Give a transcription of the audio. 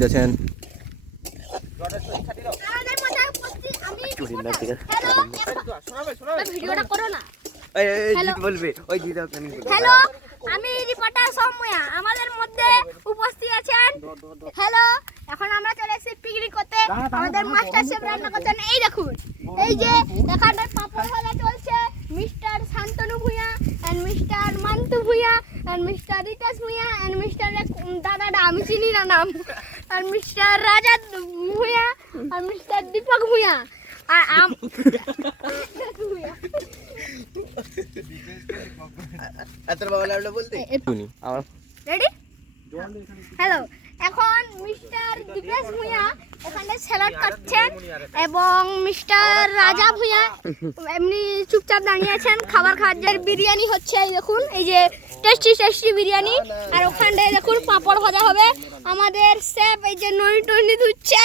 যাচ্ছেন হ্যালো, আমি রিপোর্টার সৌম্যা। আমাদের মধ্যে উপস্থিত আছেন। হ্যালো, এখন আমরা চলে এসেছি পিকনিক করতে। আমাদের মাস্টার শেফ রান্না করছেন। এই দেখুন, এই যে এখানটায় পাপড় ভাজা চলছে। Mister Shantanu Bhuiyan and mister Mantu Bhuiyan and mister Ritesh Bhuiyan and mister দাদা আমি চিনি না নাম, আর মিস্টার রাজা ভূঁইয়া আর মিস্টার দীপক ভূঁইয়া আর রেডি। হ্যালো, এখন মিস্টার দীপেশ ভূঁইয়া এখানে স্যালাড কাটছেন এবং মিস্টার রাজা ভূঁইয়া এমনি চুপচাপ দাঁড়িয়ে আছেন খাবার খাওয়ার জন্য। বিরিয়ানি হচ্ছে, এই দেখুন, এই যে টেস্টি বিরিয়ানি। আর ওখানটায় দেখুন পাঁপড় ভাজা হবে। আমাদের শেফ এই যে নই টনি ধুচ্ছে।